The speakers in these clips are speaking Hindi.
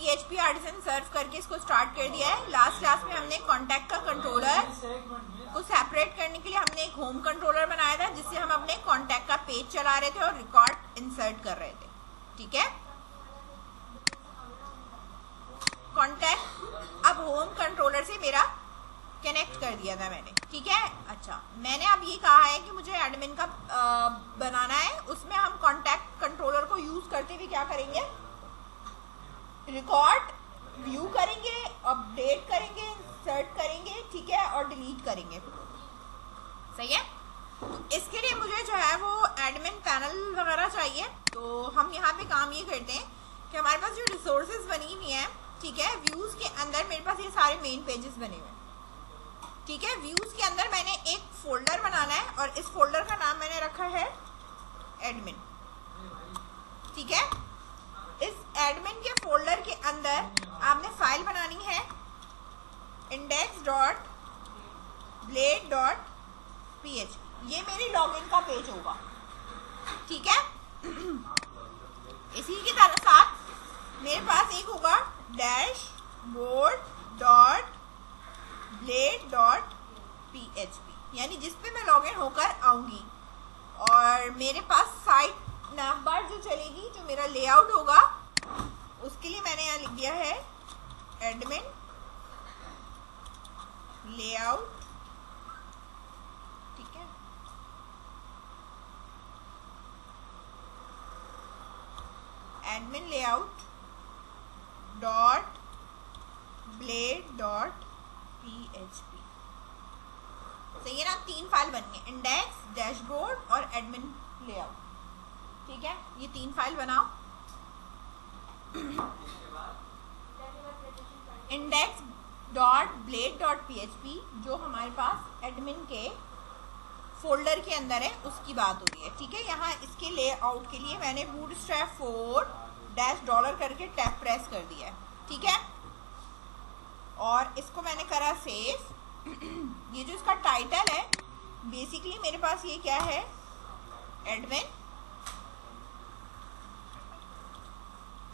PHP आर्टिसन सर्व करके इसको स्टार्ट कर दिया है। लास्ट क्लास में हमने कॉन्टैक्ट का कंट्रोलर को सेपरेट करने के लिए हमने एक होम कंट्रोलर बनाया था जिससे हम अपने कॉन्टैक्ट का पेज चला रहे थे और रिकॉर्ड इंसर्ट कर रहे थे। ठीक है, कॉन्टैक्ट अब होम कंट्रोलर से मेरा कनेक्ट कर दिया था मैंने। ठीक है, अच्छा मैंने अब ये कहा है कि मुझे एडमिन का बनाना है, उसमें हम कॉन्टैक्ट कंट्रोलर को यूज करते हुए क्या करेंगे, रिकॉर्ड व्यू करेंगे, अपडेट करेंगे, इंसर्ट करेंगे, ठीक है, और डिलीट करेंगे। सही है, तो इसके लिए मुझे जो है वो एडमिन पैनल वगैरह चाहिए। तो हम यहाँ पे काम ये करते हैं कि हमारे पास जो रिसोर्सेज बनी हुई हैं, ठीक है, व्यूज के अंदर मेरे पास ये सारे मेन पेजेस बने हुए हैं। ठीक है, व्यूज के अंदर मैंने एक फोल्डर बनाना है और इस फोल्डर का नाम मैंने रखा है एडमिन। ठीक है, इस एडमिन के फोल्डर के अंदर आपने फाइल बनानी है index.blade.php। ये मेरी लॉगिन का पेज होगा। ठीक है, इसी के साथ मेरे पास एक होगा dashboard.blade.php, यानी जिस पे मैं लॉगिन होकर आऊंगी, और मेरे पास साइट नाम बार जो चलेगी, जो मेरा लेआउट होगा, उसके लिए मैंने यहाँ लिख दिया है एडमिन लेआउट। ठीक है, एडमिन लेआउट .blade.php। सही है ना, 3 फाइल बन गए, इंडेक्स, डैशबोर्ड और एडमिन लेआउट। ठीक है, ये 3 फाइल बनाओ। index.blade.php जो हमारे पास एडमिन के फोल्डर के अंदर है, उसकी बात हो रही है। ठीक है, यहाँ इसके लेआउट के लिए मैंने बूटस्ट्रैप 4 $ करके टैब प्रेस कर दिया है। ठीक है, और इसको मैंने करा सेव। ये जो इसका टाइटल है, बेसिकली मेरे पास ये क्या है,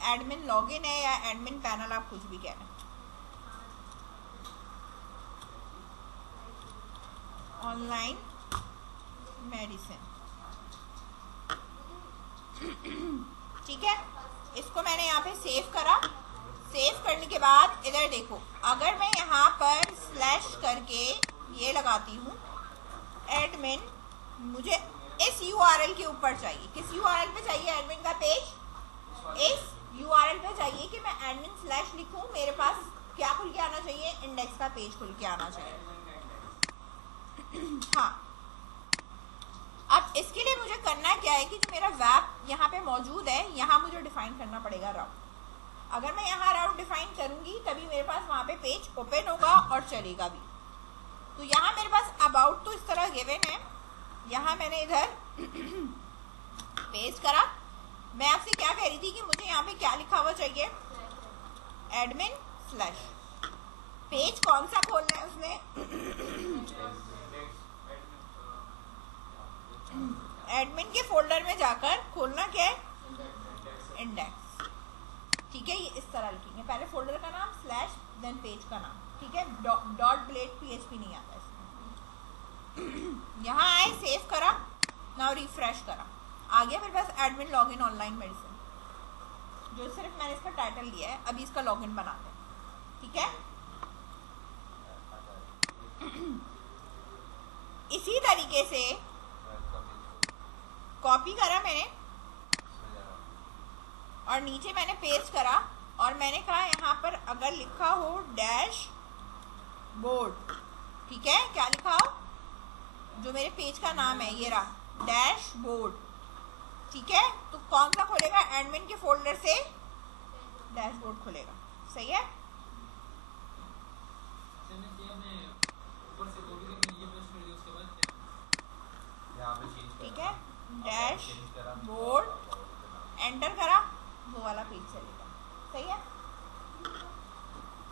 एडमिन लॉगिन है या एडमिन पैनल, आप कुछ भी कहना। Online medicine. ठीक है, इसको मैंने यहाँ पे सेव करा। सेव करने के बाद इधर देखो, अगर मैं यहाँ पर स्लैश करके ये लगाती हूँ एडमिन, मुझे इस URL के ऊपर चाहिए। किस URL पे चाहिए एडमिन का पेज? इस URL पे चाहिए कि मैं एडमिन स्लैश लिखूँ, मेरे पास क्या खुल के आना चाहिए, इंडेक्स का पेज खुल के आना चाहिए। हाँ, अब इसके लिए मुझे करना क्या है कि जो मेरा वेब यहाँ पे मौजूद है, यहाँ मुझे डिफाइन करना पड़ेगा राउट। अगर मैं यहाँ राउट डिफाइन करूंगी तभी मेरे पास वहाँ पे पेज ओपन होगा और चलेगा भी। तो यहाँ मेरे पास अबाउट तो इस तरह गिवन है, यहाँ मैंने इधर पेस्ट करा। मैं आपसे क्या कह रही थी कि मुझे यहाँ पे क्या लिखा हुआ चाहिए, एडमिन स्लैश। पेज कौन सा खोलना है उसमें, एडमिन के फोल्डर में जाकर खोलना क्या है, इंडेक्स। ठीक है, ये इस तरह लिखेंगे, पहले फोल्डर का नाम स्लैश देन पेज का नाम। ठीक है, .blade.php नहीं आता इसमें। यहाँ आए, सेव करा, नाउ रिफ्रेश करा, आ गया मेरे पास एडमिन लॉगिन ऑनलाइन मेडिसिन, जो सिर्फ मैंने इसका टाइटल लिया है। अभी इसका लॉगिन बनाते हैं। ठीक है, इसी तरीके से कॉपी करा मैंने और नीचे मैंने पेस्ट करा, और मैंने कहा यहाँ पर अगर लिखा हो डैशबोर्ड, ठीक है, क्या लिखा हो, जो मेरे पेज का नाम है ये रहा, डैशबोर्ड। ठीक है, तो कौन सा खोलेगा, एडमिन के फोल्डर से डैशबोर्ड खुलेगा। सही है, ठीक है, डैशबोर्ड एंटर करा, वो वाला पेज चलेगा। सही है,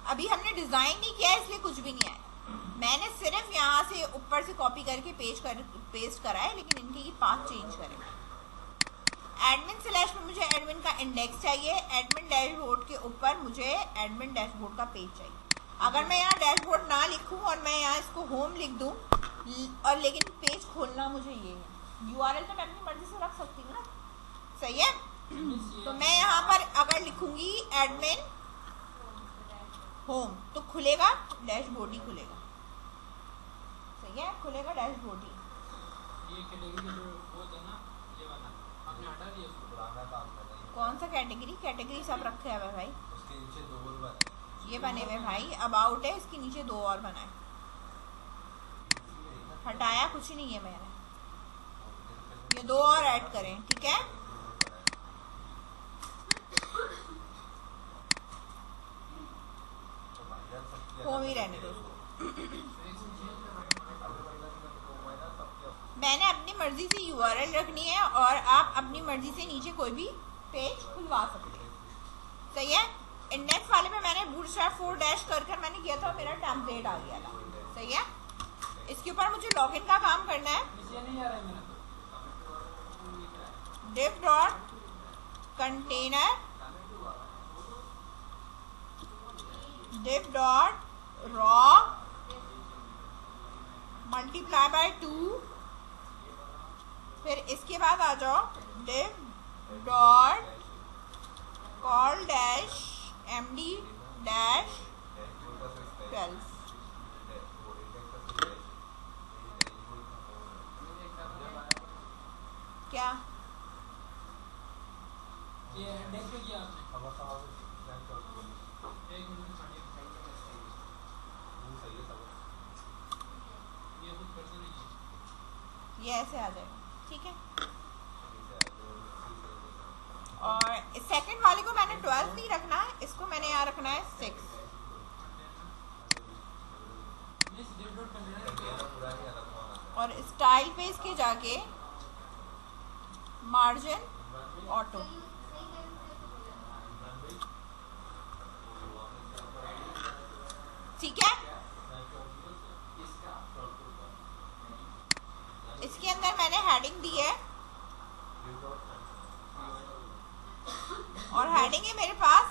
अभी हमने डिजाइन नहीं किया इसलिए कुछ भी नहीं आया, मैंने सिर्फ यहाँ से ऊपर से कॉपी करके पेस्ट करा है, लेकिन इनके ये पाथ चेंज करेंगे। एडमिन स्लैश में मुझे एडमिन का इंडेक्स चाहिए, एडमिन डैशबोर्ड के ऊपर मुझे एडमिन डैशबोर्ड का पेज चाहिए। अगर मैं यहाँ डैशबोर्ड ना लिखूँ और मैं यहाँ इसको होम लिख दूँ और लेकिन पेज खोलना मुझे ये है, यूआरएल तो मैं अपनी मर्जी से रख सकती हूँ ना, सही है। तो मैं यहाँ पर अगर लिखूंगी एडमिन होम तो खुलेगा डैशबोर्ड ही खुलेगा, सही है, खुलेगा डैशबोर्ड ही। ये कैटेगरी जो वो था ना, ये वाला आपने हटा दिया उसको, पुराना था आपका। कौन सा कैटेगरी? कैटेगरी सब रखे हुए भाई, उसके नीचे दो और बने, ये बने हुए भाई, अबाउट है, इसके नीचे दो और बनाए, हटाया कुछ नहीं है मैंने, ये दो और ऐड करें, ठीक है। होम ही रहने दो उसको। मैंने अपनी मर्जी से यूआरएल रखनी है और आप अपनी मर्जी से नीचे कोई भी पेज खुलवा सकते हैं, सही है। इंडेक्स वाले में मैंने बूटस्ट्रैप 4 डैश कर मैंने किया था, मेरा टेम्पलेट आ गया था, सही है। इसके ऊपर मुझे लॉगिन का काम करना है। div dot container div dot raw multiply by 2, फिर इसके बाद आ जाओ div dot call dash md dash 12। क्या ये इंडेक्स पे किया आपने? एक मिनट में ये कुछ करते नहीं है, ये ऐसे आ जाएगा, ठीक है। और सेकंड वाले को मैंने 12 नहीं रखना है, इसको मैंने यहाँ रखना है 6। और स्टाइल पे इसके जाके मार्जिन ऑटो, ठीक है। इसके अंदर मैंने हेडिंग दी है और हेडिंग है मेरे पास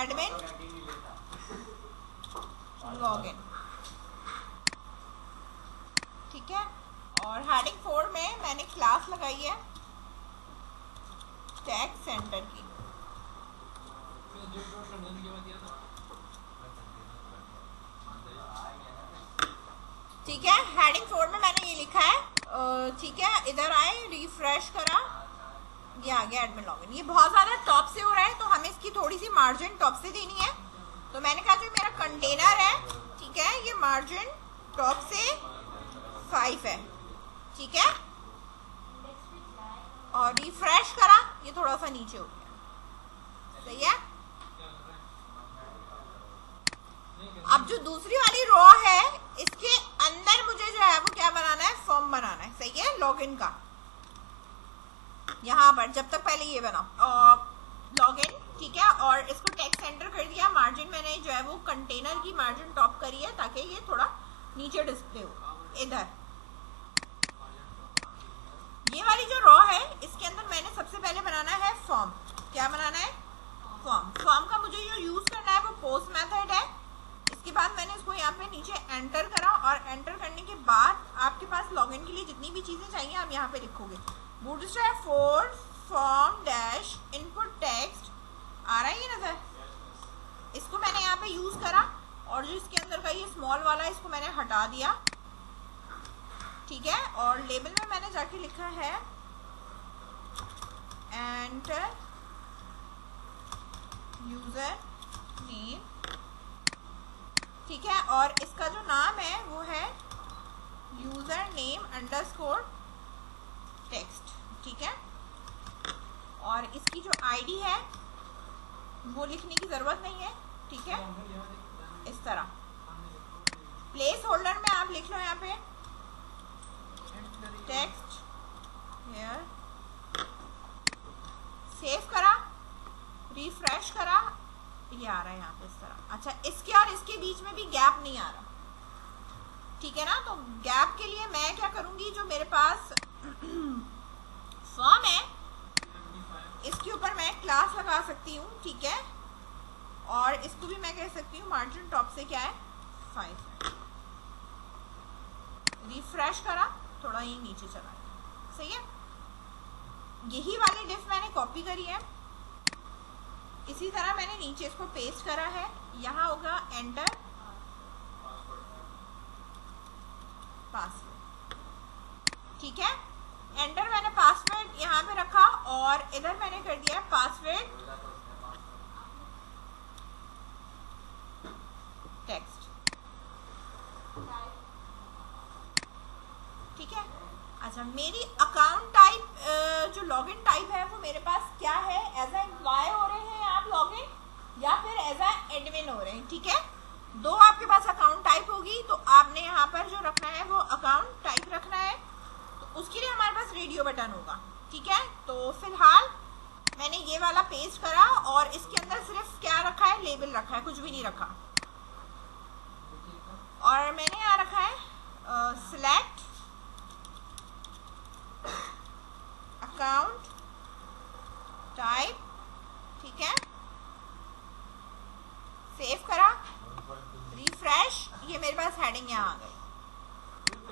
एडमिन लॉगिन, ठीक है। और हेडिंग 4 में मैंने क्लास लगाई है टैग सेंटर की, ठीक है। हेडिंग 4 में मैंने ये लिखा है, ठीक है। इधर आए, रिफ्रेश करा, ये आ गया एडमिन लॉगिन। ये बहुत ज़्यादा टॉप से हो रहा है तो हमें इसकी थोड़ी सी मार्जिन टॉप से देनी है, तो मैंने कहा जो मेरा कंटेनर है, ठीक है, ये मार्जिन टॉप से 5 है, ठीक है। और रिफ्रेश करा, ये थोड़ा सा नीचे हो गया, सही है। अब जो दूसरी वाली रो है, इसके अंदर मुझे जो है वो क्या बनाना है, फॉर्म बनाना है, सही है, लॉगिन का। यहाँ पर जब तक पहले ये बनाओ लॉगिन, ठीक है। और इसको टेक्स्ट सेंटर कर दिया, मार्जिन मैंने जो है वो कंटेनर की मार्जिन टॉप करी है ताकि ये थोड़ा नीचे डिस्प्ले हो। इधर ये वाली जो रो है, इसके अंदर मैंने सबसे पहले बनाना है फॉर्म। क्या बनाना है? फॉर्म। फॉर्म का मुझे जो यूज करना है वो पोस्ट मेथड है। इसके बाद मैंने इसको यहाँ पे नीचे एंटर करा और एंटर करने के बाद आपके पास लॉगिन के लिए जितनी भी चीजें चाहिए आप यहाँ पे लिखोगे। Bootstrap 4 form dash input text आ रहा है ये नजर, इसको मैंने यहाँ पे यूज करा और जो इसके अंदर का ये स्मॉल वाला है इसको मैंने हटा दिया, ठीक है। और लेबल में मैंने जाके लिखा है एंटर यूजर नेम, ठीक है। और इसका जो नाम है वो है यूजर नेम अंडरस्कोर टेक्स्ट, ठीक है। और इसकी जो आईडी है वो लिखने की जरूरत नहीं है, ठीक है। इस तरह प्लेस होल्डर में आप लिख लो यहाँ पे टेक्स्ट हियर, सेव करा, रिफ्रेश करा, ये आ रहा है यहाँ पे इस तरह। अच्छा, इसके और इसके बीच में भी गैप नहीं आ रहा, ठीक है ना। तो गैप के लिए मैं क्या करूंगी, जो मेरे पास फॉर्म है इसके ऊपर मैं क्लास लगा सकती हूँ, ठीक है, और इसको भी मैं कह सकती हूँ मार्जिन टॉप से क्या है 5 है। रिफ्रेश करा, थोड़ा ही नीचे चला गया, सही है। यही वाली डिफ मैंने कॉपी करी है, इसी तरह मैंने नीचे इसको पेस्ट करा है। यहाँ होगा एंटर पासवर्ड, ठीक है। एंटर मैंने पासवर्ड यहाँ पे रखा और इधर मैंने कर दिया पासवर्ड टेक्स्ट, ठीक है। अच्छा, मेरी अकाउंट टाइप जो लॉगिन टाइप है वो मेरे पास क्या है, एज ए एम्प्लॉय हो रहे हैं आप लॉगिन या फिर एज ए एडमिन हो रहे हैं, ठीक है। दो आपके पास अकाउंट टाइप होगी, तो आपने यहाँ पर जो रखना है वो अकाउंट टाइप रखना है, तो उसके लिए हमारे पास रेडियो बटन होगा, ठीक है। तो फिलहाल मैंने ये वाला पेस्ट करा और इसके अंदर सिर्फ क्या रखा है, लेबल रखा है, कुछ भी नहीं रखा। और मैंने यहाँ रखा है सिलेक्ट अकाउंट टाइप, ठीक है। सेव करा, रिफ्रेश, ये मेरे पास हेडिंग यहाँ आ गई,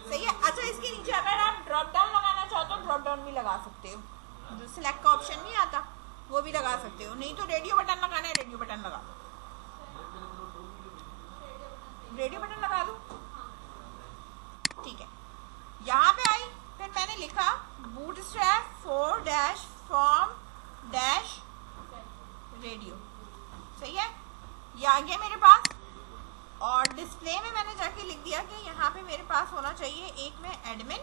सही है। अच्छा, इसके नीचे अगर आप ड्रॉप डाउन लगाना चाहो तो ड्रॉप डाउन भी लगा सकते हो, जो सिलेक्ट का ऑप्शन नहीं आता वो भी लगा सकते हो, नहीं तो रेडियो बटन लगाना है रेडियो बटन लगा दो, रेडियो बटन लगा दो, ठीक है। यहाँ पे आई, फिर मैंने लिखा बूटस्ट्रैप 4-form रेडियो, सही है, ये आ गया मेरे पास। और डिस्प्ले में मैंने जाके लिख दिया कि यहाँ पे मेरे पास होना चाहिए एक में एडमिन,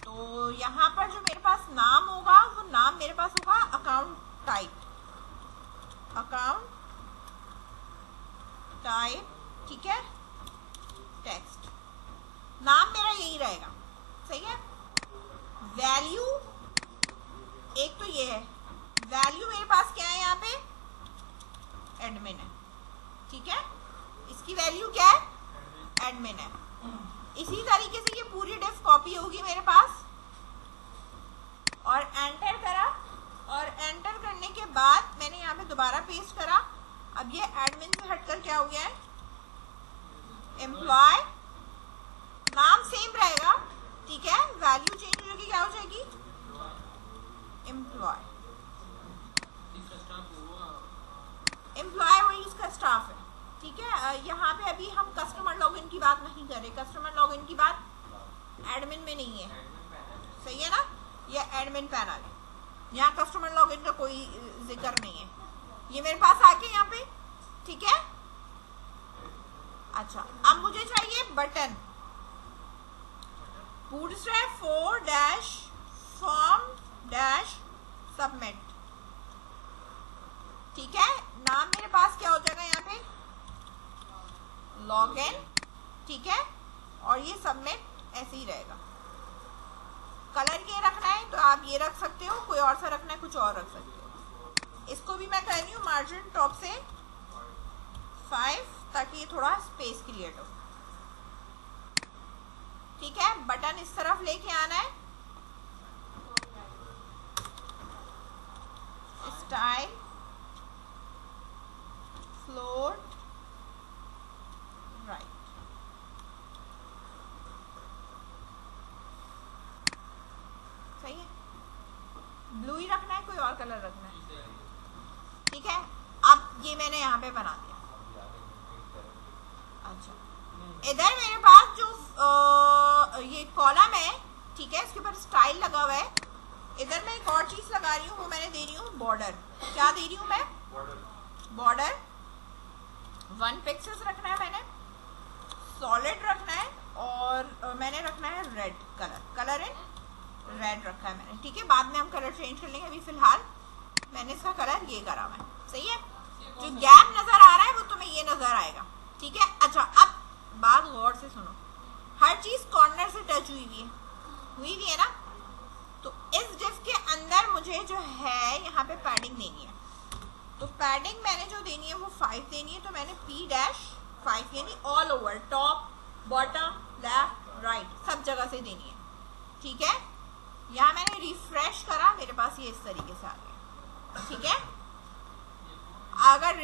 तो यहाँ पर जो मेरे पास नाम होगा वो नाम मेरे पास होगा अकाउंट टाइप, ठीक है, टेक्स्ट, नाम मेरा यही रहेगा, सही है। वैल्यू एक तो ये है, वैल्यू मेरे पास क्या है यहाँ पे, एडमिन है, ठीक है, इसकी वैल्यू क्या है, एडमिन है। इसी तरीके से ये पूरी डिफ कॉपी होगी मेरे पास, और एंटर करा, और एंटर करने के बाद मैंने यहाँ पे दोबारा पेस्ट करा। अब ये एडमिन से हटकर क्या हो गया है, एम्प्लॉय, नाम सेम रहेगा, ठीक है, वैल्यू चेंज हो जाएगी, क्या हो जाएगी, एम्प्लॉय, एम्प्लॉय वही उसका स्टाफ है, ठीक है। यहाँ पे अभी हम कस्टमर लॉगिन की बात नहीं कर रहे, कस्टमर लॉगिन की बात एडमिन में नहीं है, सही है ना, ये एडमिन पैनल है, यहाँ कस्टमर लॉगिन का कोई जिक्र नहीं है। ये मेरे पास आके यहाँ पे, ठीक है। अच्छा, अब मुझे चाहिए बटन, बूटस्ट्रैप 4-form submit, ठीक है। नाम मेरे पास क्या हो जाएगा यहाँ पे, लॉगिन, ठीक है, और ये सबमिट ऐसे ही रहेगा। कलर ये रखना है तो आप ये रख सकते हो, कोई और सा रखना है कुछ और रख सकते हो। इसको भी मैं कह रही हूँ मार्जिन टॉप से 5, ताकि ये थोड़ा स्पेस क्रिएट हो, ठीक है। बटन इस तरफ लेके आना है, स्टाइल फ्लोट राइट, सही है। ब्लू ही रखना है, कोई और कलर रखना है, ठीक है। अब ये मैंने यहाँ पे बना दिया। अच्छा, इधर मेरे पास जो ये कॉलम है, ठीक है, इसके ऊपर स्टाइल लगा हुआ है। इधर मैं एक और चीज लगा रही हूँ, वो मैंने दे रही हूँ बॉर्डर। क्या दे रही हूँ मैं, बॉर्डर 1 पिक्सेल्स रखना है मैंने, सॉलिड रखना है, और मैंने रखना है red colour, colour in red रखा है मैंने, ठीक है। बाद में हम कलर चेंज कर लेंगे, अभी फिलहाल मैंने इसका कलर ये करा हुआ है, सही है। जो गैप नजर आ रहा है वो तुम्हें ये नजर आएगा, ठीक है। अच्छा, अब बात गौर से सुनो, हर चीज कॉर्नर से टच हुई है ना, तो इस डिफ के अंदर मुझे जो है यहाँ पे पैडिंग देनी है, तो पैडिंग मैंने जो देनी है वो 5 देनी है, तो मैंने P-5 यानी all over, top, bottom, left, right, सब जगह से देनी है, ठीक है। यहाँ मैंने रिफ्रेश करा, मेरे पास ये इस तरीके से आ गया, ठीक है।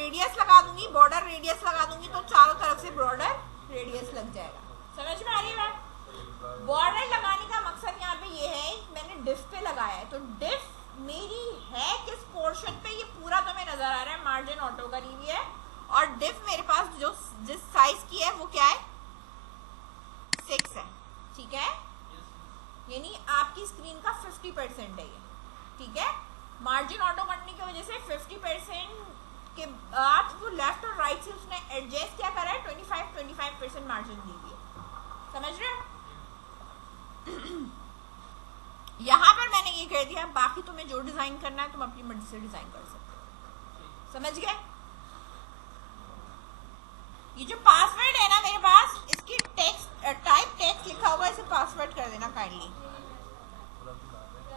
रेडियस लगा दूंगी, बॉर्डर रेडियस लगा दूंगी तो चारों तरफ से बॉर्डर रेडियस लग जाएगा। समझ में आ रही है बात? बॉर्डर लगाने का मकसद यहाँ पे ये है, मैंने डिफ पे लगाया है तो डिफ मेरी है किस पोर्शन पे, ये पूरा तुम्हें नजर आ रहा है, मार्जिन ऑटो का रीवी है और डिफ मेरे पास जो जिस साइज की है वो क्या है 6 है, ठीक है, यानी आपकी स्क्रीन का 50% है ये, ठीक है। मार्जिन ऑटो करने की वजह से 50% के बाद वो लेफ्ट और राइट से उसने एडजस्ट क्या करा है, 25% मार्जिन दी हुई है, समझ रहे हो? यहाँ पर मैंने ये कह दिया, बाकी तुम्हें जो डिजाइन करना है तुम अपनी मर्जी से डिजाइन कर सकते हो, समझ गए? ये जो पासवर्ड है ना मेरे पास, इसकी टेक्स्ट टाइप टेक्स्ट लिखा होगा, इसे पासवर्ड कर देना काइंडली,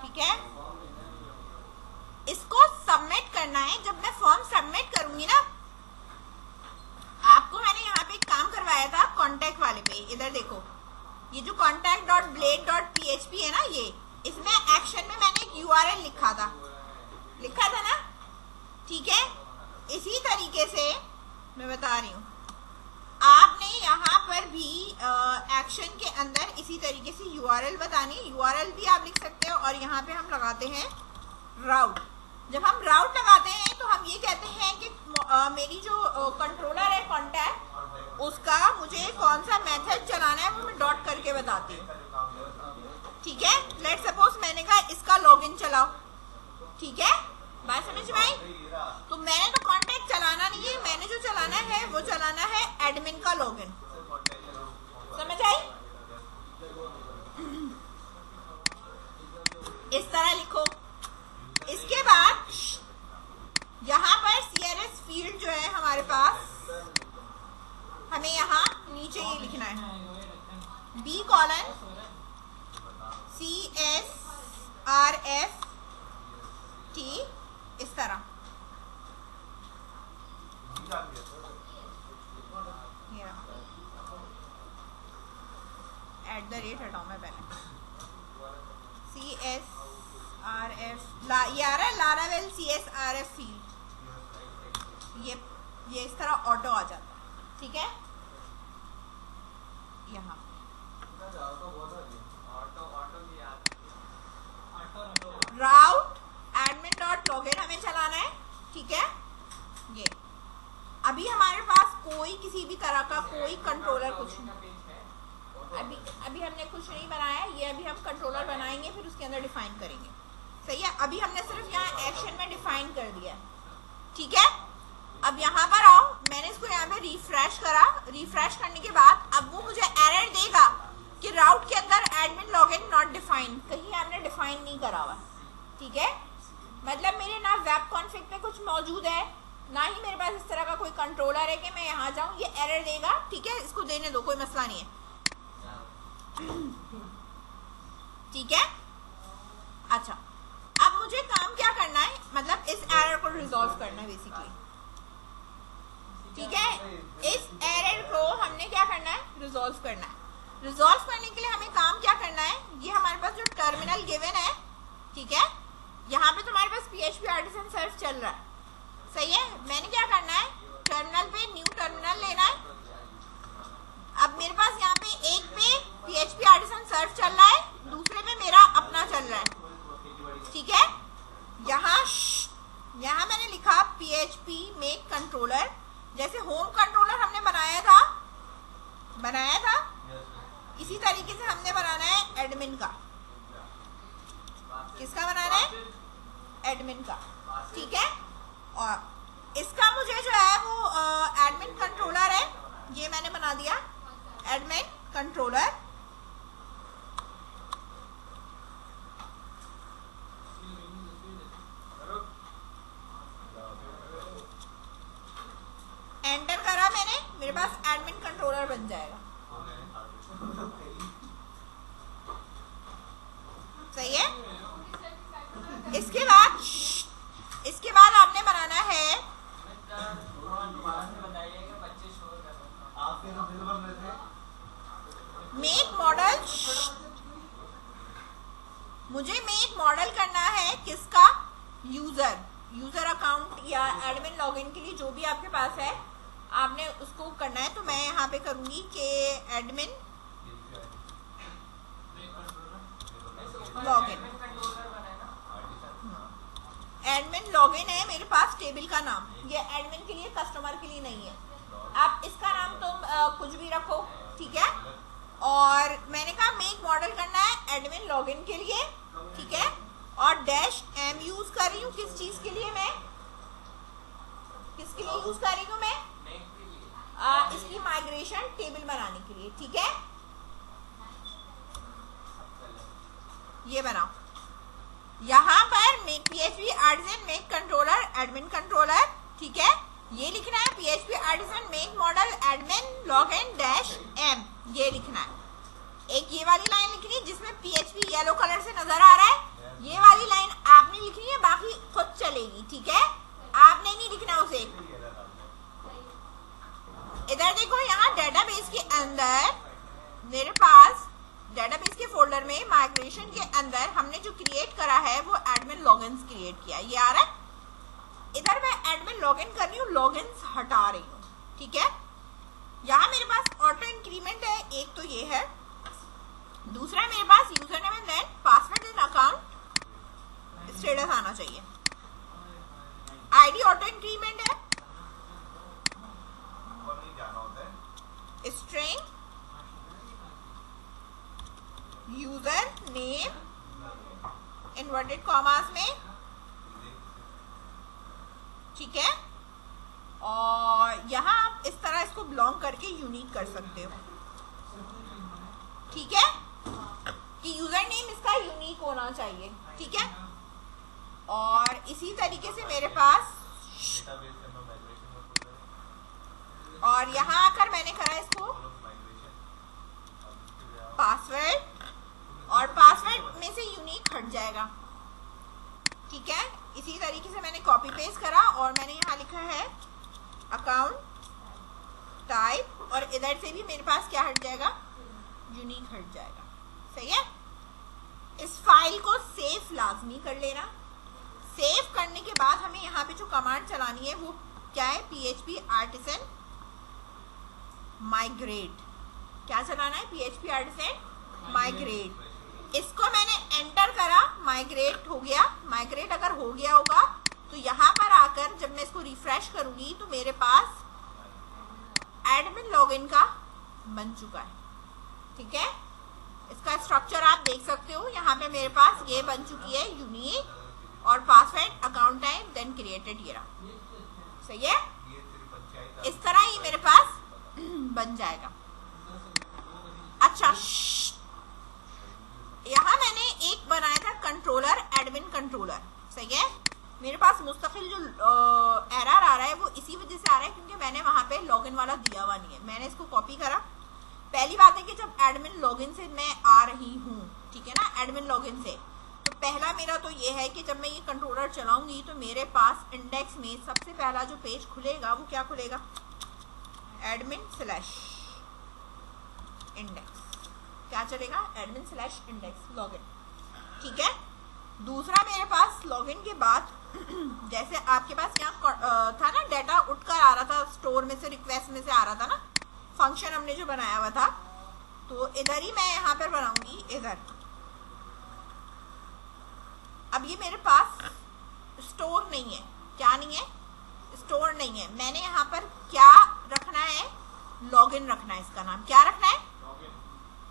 ठीक है। इसको सबमिट करना है, जब मैं फॉर्म सबमिट करूंगी ना, आपको मैंने यहाँ पे एक काम करवाया था कॉन्टैक्ट वाले पे, इधर देखो, ये जो contact.blade.php है ना, ये इसमें एक्शन में मैंने एक URL लिखा था ना, ठीक है। इसी तरीके से मैं बता रही हूँ, आपने यहाँ पर भी एक्शन के अंदर इसी तरीके से URL बतानी, URL भी आप लिख सकते हो और यहाँ पे हम लगाते हैं राउट। जब हम राउट लगाते हैं तो हम ये कहते हैं कि मेरी जो कंट्रोलर है कॉन्टैक्ट, उसका मुझे कौन सा मेथड चलाना है वो मैं डॉट करके बताती हूँ, ठीक है। लेट्स सपोज मैंने कहा इसका लॉगिन चलाओ, ठीक है, बात समझ में आई? तो मैंने तो कॉन्टैक्ट चलाना नहीं है, मैंने जो चलाना है वो चलाना है एडमिन का लॉगिन, समझ आई? इस तरह लिखो। इसके बाद यहाँ पर CRS फील्ड जो है हमारे पास, हमें यहाँ नीचे ये लिखना है B:, CSRF T, इस तरह, @ हटाओ मैं पहले, CSRF ये आ रहा है लारावेल CSRF फील्ड, ये इस तरह ऑटो आ जाता है, ठीक है। यहाँ राउट admin.login हमें चलाना है, ठीक है। ये अभी हमारे पास कोई किसी भी तरह का कोई कंट्रोलर कुछ नहीं, अभी हमने कुछ नहीं बनाया, ये अभी हम कंट्रोलर बनाएंगे फिर उसके अंदर डिफाइन करेंगे, सही है। अभी हमने सिर्फ यहाँ एक्शन में डिफाइन कर दिया, ठीक है। अब यहाँ पर आओ, मैंने इसको यहाँ पे रिफ्रेश करा, रिफ्रेश करने के बाद अब वो मुझे एरर देगा कि राउट के अंदर एडमिन लॉगिन नॉट डिफाइन, कहीं आपने डिफाइन नहीं करा हुआ, ठीक है। मतलब मेरे ना वेब कॉन्फिग पे कुछ मौजूद है, ना ही मेरे पास इस तरह का कोई कंट्रोलर है कि मैं यहाँ जाऊँ, ये एरर देगा, ठीक है, इसको देने दो, कोई मसला नहीं है, ठीक है। अच्छा, अब मुझे काम क्या करना है, मतलब इस एरर को रिजॉल्व करना है बेसिकली, ठीक है। इस एरर को हमने क्या करना है, रिजॉल्व करना है। रिजॉल्व करने के लिए हमें काम क्या करना है, ये हमारे पास जो टर्मिनल गिवन है, ठीक है, यहाँ पे तुम्हारे पास PHP आर्टिसन सर्फ चल रहा है, सही है। मैंने क्या करना है, टर्मिनल पे न्यू टर्मिनल लेना है। अब मेरे पास यहाँ पे एक पे PHP आर्टिसन सर्फ चल रहा है, दूसरे पे मेरा अपना चल रहा है, ठीक है। यहाँ मैंने लिखा PHP मेक कंट्रोलर, जैसे होम कंट्रोलर हमने बनाया था, इसी तरीके से हमने बनाना है एडमिन का। किसका बनाना है, एडमिन का, ठीक है। और इसका मुझे जो है वो एडमिन कंट्रोलर है, ये मैंने बना दिया एडमिन कंट्रोलर। एंटर करा मैंने, मेरे पास एडमिन कंट्रोलर बन जाएगा, सही है। इसके बाद आपने बनाना है मेक यूजर अकाउंट या एडमिन लॉगिन के लिए जो भी आपके पास है आपने उसको करना है। तो मैं यहाँ पे करूंगी कि एडमिन लॉगिन, एडमिन लॉगिन है मेरे पास टेबल का नाम, ये एडमिन के लिए कस्टमर के लिए नहीं है। आप इसका नाम तुम कुछ भी रखो, ठीक है। और मैंने कहा मेक मॉडल करना है एडमिन लॉगिन के लिए, ठीक है। और डैश एम यूज कर रही हूँ किस चीज के लिए, मैं किसके लिए यूज कर रही हूँ मैं, इसकी माइग्रेशन टेबल बनाने के लिए, ठीक है। ये बनाओ, यहाँ पर make PHP artisan make controller admin controller, ठीक है। ये लिखना है PHP artisan make model admin login dash M, ये लिखना है। एक ये वाली लाइन लिखनी है जिसमें PHP येलो कलर से नजर आ रहा है, ये वाली लाइन आपने लिखनी है, बाकी खुद चलेगी, ठीक है। आपने नहीं लिखना उसे। इधर देखो, यहाँ डेटाबेस के अंदर मेरे पास डेटाबेस के फोल्डर में माइग्रेशन के अंदर हमने जो क्रिएट करा है वो एडमिन लॉगिन्स क्रिएट किया, ये आ रहा है। इधर मैं एडमिन लॉगिन कर रही हूँ, लॉगिन्स हटा रही हूँ, ठीक है। यहाँ मेरे पास ऑटो इंक्रीमेंट है, एक तो ये है, दूसरा मेरे पास user name and then password and account status आना चाहिए। आईडी ऑटो इंक्रीमेंट है, string user name inverted commas में, ठीक है। और यहाँ आप इस तरह इसको बिलोंग करके यूनिक कर सकते हो, ठीक है, कि यूजर नेम इसका यूनिक होना चाहिए, ठीक है। और इसी तरीके से मेरे पास, और यहाँ आकर मैंने करा इसको पासवर्ड, और पासवर्ड में से यूनिक हट जाएगा, ठीक है। इसी तरीके से मैंने कॉपी पेस्ट करा और मैंने यहाँ लिखा है अकाउंट टाइप, और इधर से भी मेरे पास क्या हट जाएगा, यूनिक हट जाएगा, सही है। इस फाइल को सेव लाजमी कर लेना। सेव करने के बाद हमें यहाँ पे जो कमांड चलानी है वो क्या है, PHP आर्टिसन माइग्रेट, क्या चलाना है, PHP आर्टिसन माइग्रेट। इसको मैंने एंटर करा, माइग्रेट हो गया। माइग्रेट अगर हो गया होगा तो यहाँ पर आकर जब मैं इसको रिफ्रेश करूंगी तो मेरे पास एडमिन लॉगिन का बन चुका है, ठीक है। इसका स्ट्रक्चर आप देख सकते हो, यहाँ पे मेरे पास ये बन चुकी है यूनिक, और password account type then created, ये रहा, सही है। इस तरह ही मेरे पास बन जाएगा। अच्छा, यहाँ मैंने एक बनाया था कंट्रोलर एडमिन कंट्रोलर, सही है। मेरे पास मुस्तकिल जो एरर आ रहा है वो इसी वजह से आ रहा है क्योंकि मैंने वहाँ पे लॉगिन वाला दिया हुआ नहीं है। मैंने इसको कॉपी करा। पहली बात है कि जब एडमिन लॉगिन से मैं आ रही हूँ, ठीक है ना, एडमिन लॉगिन से, तो पहला मेरा तो ये है कि जब मैं ये कंट्रोलर चलाऊंगी तो मेरे पास इंडेक्स में सबसे पहला जो पेज खुलेगा वो क्या खुलेगा, एडमिन स्लैश इंडेक्स, क्या चलेगा, एडमिन स्लैश इंडेक्स लॉगिन, ठीक है। दूसरा मेरे पास लॉगिन के बाद जैसे आपके पास यहाँ था ना, डाटा उठकर आ रहा था स्टोर में से, रिक्वेस्ट में से आ रहा था ना, फंक्शन हमने जो बनाया हुआ था, तो इधर ही मैं यहाँ पर बनाऊंगी, इधर। अब ये मेरे पास स्टोर नहीं है, क्या नहीं है, स्टोर नहीं है। मैंने यहाँ पर क्या रखना है, लॉगिन रखना है, इसका नाम क्या रखना है,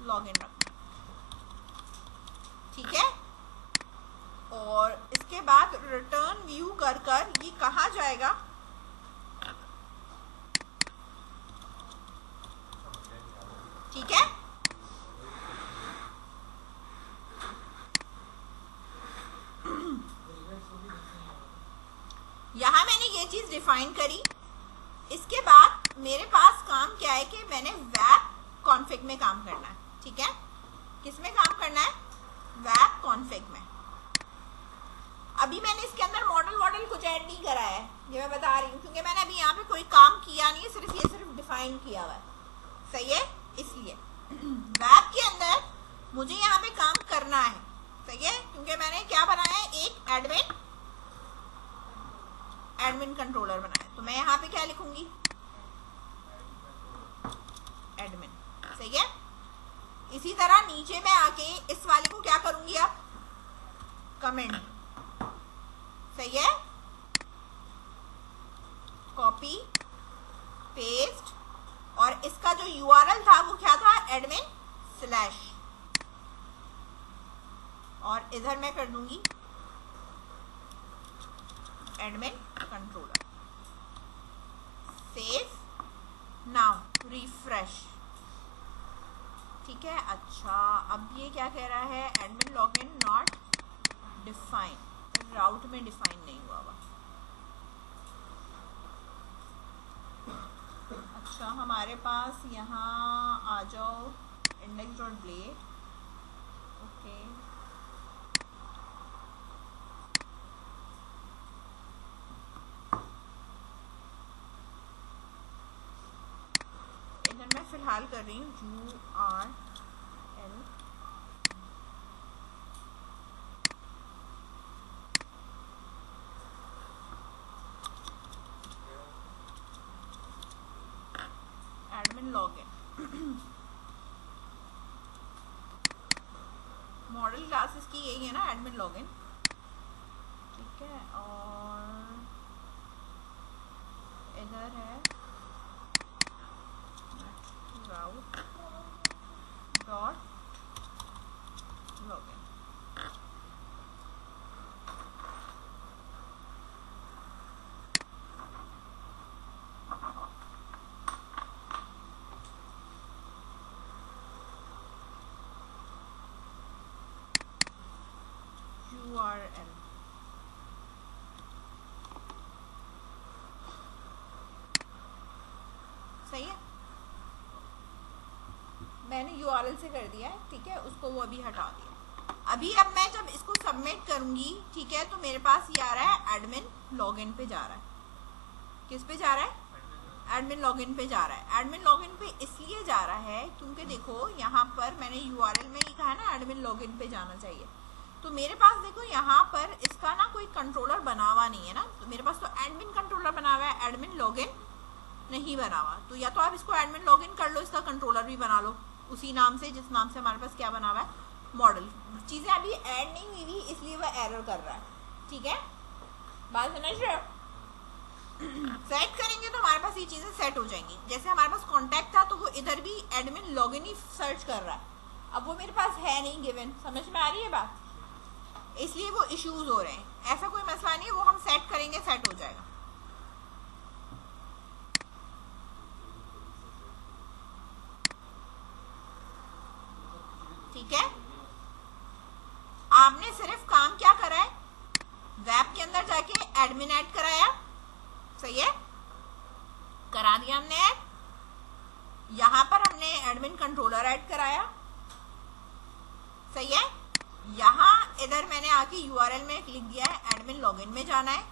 लॉगिन रखना, ठीक है। और इसके बाद रिटर्न व्यू कर ये कहाँ जाएगा, ठीक है। यहां मैंने ये चीज डिफाइन करी। इसके बाद मेरे पास काम क्या है कि मैंने वेब कॉन्फ़िग में काम करना है, ठीक है। किस में काम करना है, वेब कॉन्फ़िग में। अभी मैंने इसके अंदर मॉडल कुछ ऐड नहीं करा है, ये मैं बता रही हूँ क्योंकि मैंने अभी यहाँ पे कोई काम किया नहीं है, सिर्फ डिफाइन किया हुआ है, सही है। इसलिए वेब के अंदर मुझे यहाँ पे काम करना है, सही है, क्योंकि मैंने क्या बनाया है, एक एडमिन एडमिन कंट्रोलर बनाया, तो मैं यहाँ पे क्या लिखूंगी, एडमिन। सही है। इसी तरह नीचे में आके इस वाले को क्या करूंगी, अब कमेंट। सही है, कॉपी पेस्ट, और इसका जो यूआरएल था वो क्या था, एडमिन स्लैश, और इधर मैं कर दूंगी admin controller. Save now, refresh. ठीक है। अच्छा, अब ये क्या कह रहा है, एडमिन लॉगिन नॉट डिफाइन, राउट में डिफाइन नहीं हुआ हुआ। अच्छा, हमारे पास यहाँ आ जाओ index.blade। ओके, इधर मैं फिलहाल कर रही हूँ URL। Admin login model classes की यही है ना, एडमिन लॉगिन। ठीक है, और इधर है राउट डॉट लॉगिन। URL सही है, मैंने URL से कर दिया है। ठीक है, उसको वो अभी हटा दिया। अभी अब मैं जब इसको सबमिट करूंगी, ठीक है, तो मेरे पास ये आ रहा है एडमिन लॉगिन पे जा रहा है। किस पे जा रहा है, एडमिन लॉगिन पे जा रहा है। एडमिन लॉगिन पे इसलिए जा रहा है क्योंकि देखो यहाँ पर मैंने URL में ही कहा ना एडमिन लॉगिन पे जाना चाहिए, तो मेरे पास देखो यहाँ पर इसका ना कोई कंट्रोलर बना हुआ नहीं है ना, तो मेरे पास तो एडमिन कंट्रोलर बना हुआ है, एडमिन लॉगिन नहीं बना हुआ। तो या तो आप इसको एडमिन लॉगिन कर लो, इसका कंट्रोलर भी बना लो उसी नाम से जिस नाम से हमारे पास क्या बना हुआ है, मॉडल। चीजें अभी ऐड नहीं हुई हुई इसलिए वह एरर कर रहा है। ठीक है, बात समझ रहे हो। सेट करेंगे तो हमारे पास ये चीजें सेट हो जाएंगी। जैसे हमारे पास कॉन्टैक्ट था तो वो इधर भी एडमिन लॉगिन ही सर्च कर रहा है, अब वो मेरे पास है नहीं गिवन। समझ में आ रही है बात, इसलिए वो इश्यूज हो रहे हैं। ऐसा कोई मसला नहीं है, वो हम सेट करेंगे, सेट हो जाएगा। ठीक है, आपने सिर्फ काम क्या करा है, वेब के अंदर जाके एडमिन ऐड कराया। सही है, करा दिया हमने ऐड। यहां पर हमने एडमिन कंट्रोलर ऐड कराया। सही है, यहां इधर मैंने आके URL में लिख दिया है एडमिन लॉगिन में जाना है,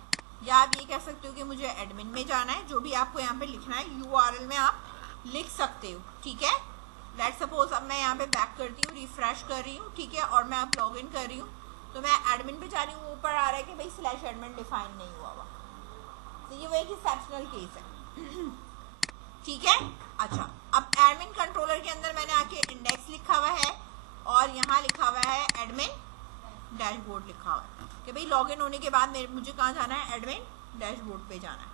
या आप ये कह सकते हो कि मुझे एडमिन में जाना है। जो भी आपको यहाँ पे लिखना है URL में आप लिख सकते हो। ठीक है, लेट सपोज अब मैं यहाँ पे बैक करती हूँ, रिफ्रेश कर रही हूँ। ठीक है, और मैं अब लॉग इन कर रही हूँ, तो मैं एडमिन पे जा रही हूँ, ऊपर आ रहा है कि भाई स्लैश एडमिन डिफाइन नहीं हुआ हुआ। तो ये वो एक एक्सेप्शनल केस है। ठीक है, अच्छा, अब एडमिन कंट्रोलर के अंदर मैंने आके इंडेक्स लिखा हुआ है और यहाँ लिखा हुआ है एडमिन डैशबोर्ड लिखा हुआ है कि भाई लॉग इन होने के बाद मुझे कहाँ जाना है, एडमिन डैशबोर्ड पे जाना है।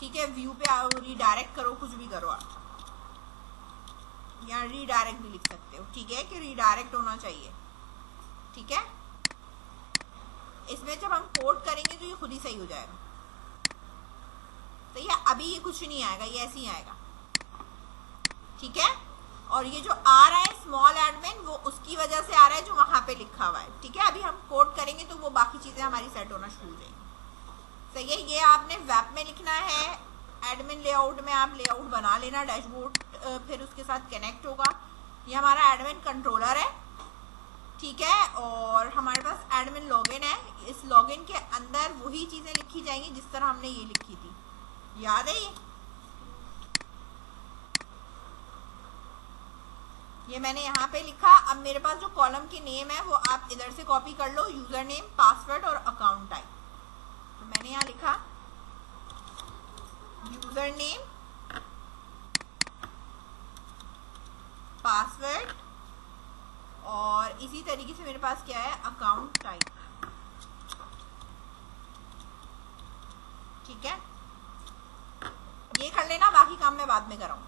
ठीक है, व्यू पे आओ, रीडायरेक्ट करो, कुछ भी करो आप, या रीडायरेक्ट भी लिख सकते हो। ठीक है, कि रीडायरेक्ट होना चाहिए। ठीक है, इसमें जब हम कोड करेंगे तो ये खुद ही सही हो जाएगा। सही है, अभी ये कुछ नहीं आएगा, ये ऐसे ही आएगा। ठीक है, और ये जो आ रहा है स्मॉल एडमिन, वो उसकी वजह से आ रहा है जो वहां पे लिखा हुआ है। ठीक है, अभी हम कोड करेंगे तो वो बाकी चीजें हमारी सेट होना शुरू हो जाएंगी। सही है, ये आपने वेब में लिखना है, एडमिन लेआउट में आप लेआउट बना लेना, डैशबोर्ड फिर उसके साथ कनेक्ट होगा। ये हमारा एडमिन कंट्रोलर है। ठीक है, और हमारे पास एडमिन लॉगिन है। इस लॉगिन के अंदर वही चीजें लिखी जाएंगी जिस तरह हमने ये लिखी थी, याद है ये मैंने यहाँ पे लिखा। अब मेरे पास जो कॉलम की नेम है वो आप इधर से कॉपी कर लो, यूजर नेम, पासवर्ड और अकाउंट टाइप। तो मैंने यहाँ लिखा यूजर नेम, पासवर्ड, और इसी तरीके से मेरे पास क्या है, अकाउंट टाइप। ठीक है, ये कर लेना, बाकी काम मैं बाद में कराऊंगी।